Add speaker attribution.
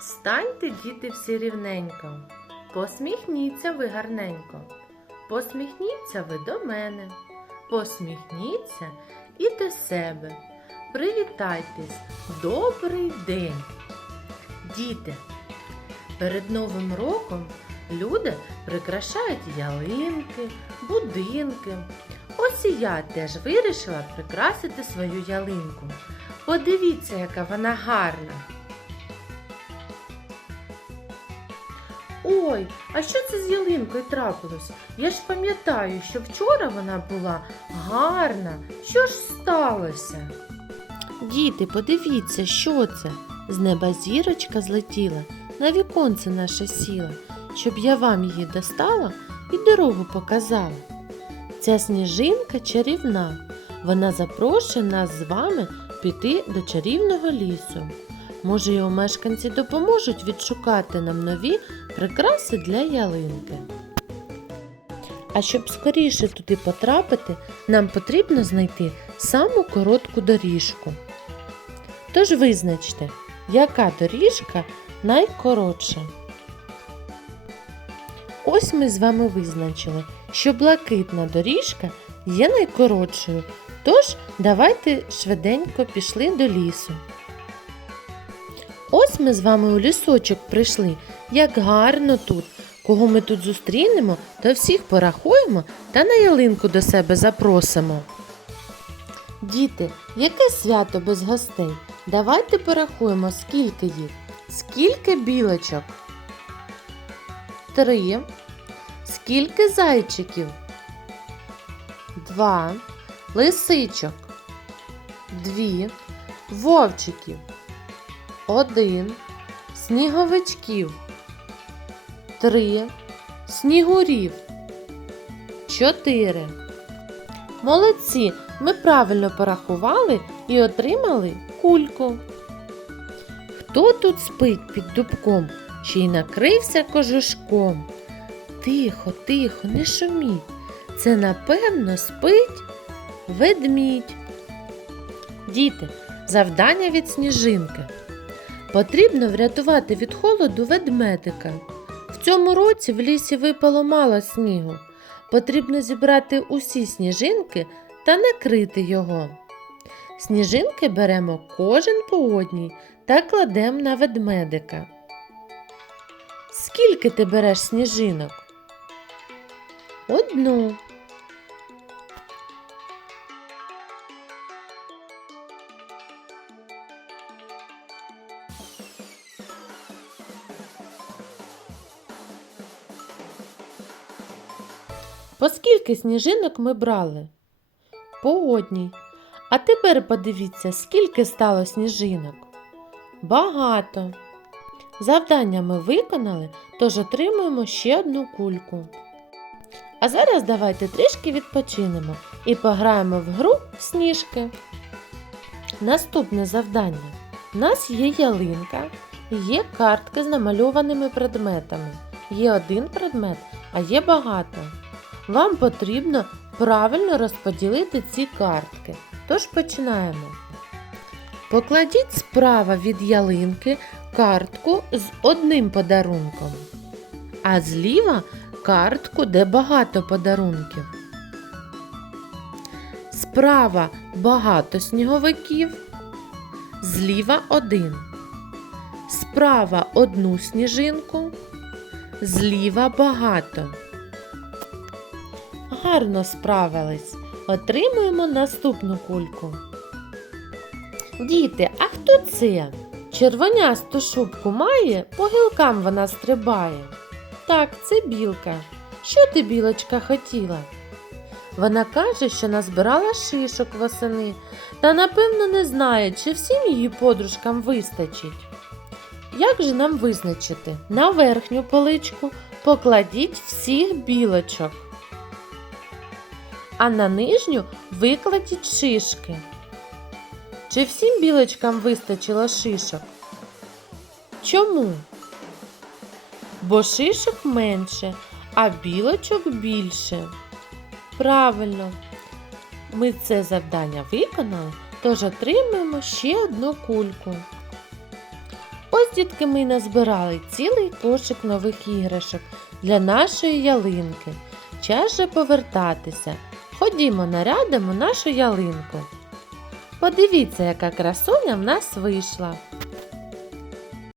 Speaker 1: Станьте, діти, всі рівненько. Посміхніться ви гарненько. Посміхніться ви до мене. Посміхніться і до себе. Привітайтесь. Добрий день. Діти, перед Новим роком люди прикрашають ялинки, будинки. Ось і я теж вирішила прикрасити свою ялинку. Подивіться, яка вона гарна. Ой, а що це з ялинкою трапилось? Я ж пам'ятаю, що вчора вона була гарна. Що ж сталося? Діти, подивіться, що це? З неба зірочка злетіла, на віконце наше сіла, щоб я вам її достала і дорогу показала. Ця сніжинка чарівна. Вона запрошує нас з вами піти до чарівного лісу. Може, його мешканці допоможуть відшукати нам нові прикраси для ялинки. А щоб скоріше туди потрапити, нам потрібно знайти саму коротку доріжку. Тож визначте, яка доріжка найкоротша. Ось ми з вами визначили, що блакитна доріжка є найкоротшою. Тож давайте швиденько пішли до лісу. Ось ми з вами у лісочок прийшли. Як гарно тут. Кого ми тут зустрінемо, то всіх порахуємо та на ялинку до себе запросимо. Діти, яке свято без гостей? Давайте порахуємо, скільки їх. Скільки білочок? Три. Скільки зайчиків? Два. Лисичок. Дві. Вовчиків. Один. Сніговичків. Три. Снігурів. Чотири. Молодці! Ми правильно порахували і отримали кульку. Хто тут спить під дубком, ще й накрився кожушком? Тихо, тихо, не шуміть. Це напевно спить ведмідь. Діти, завдання від сніжинки. Потрібно врятувати від холоду ведмедика. В цьому році в лісі випало мало снігу. Потрібно зібрати усі сніжинки та накрити його. Сніжинки беремо кожен по одній та кладемо на ведмедика. Скільки ти береш сніжинок? Одну. По скільки сніжинок ми брали? По одній. А тепер подивіться, скільки стало сніжинок. Багато. Завдання ми виконали, тож отримуємо ще одну кульку. А зараз давайте трішки відпочинемо і пограємо в гру в сніжки. Наступне завдання. У нас є ялинка, є картки з намальованими предметами. Є один предмет, а є багато. Вам потрібно правильно розподілити ці картки. Тож починаємо. Покладіть справа від ялинки картку з одним подарунком, а зліва картку, де багато подарунків. Справа багато сніговиків, зліва один. Справа одну сніжинку, зліва багато. Гарно справились. Отримуємо наступну кульку. Діти, а хто це? Червонясту шубку має, по гілкам вона стрибає. Так, це білка. Що ти, білочка, хотіла? Вона каже, що назбирала шишок восени, та напевно не знає, чи всім її подружкам вистачить. Як же нам визначити? На верхню поличку покладіть всіх білочок а на нижню викладіть шишки. Чи всім білочкам вистачило шишок? Чому? Бо шишок менше, а білочок більше. Правильно, ми це завдання виконали, тож отримаємо ще одну кульку. Ось дітки ми назбирали цілий кошик нових іграшок для нашої ялинки. Час же повертатися. Ходімо, нарядимо нашу ялинку. Подивіться, яка красуня в нас вийшла.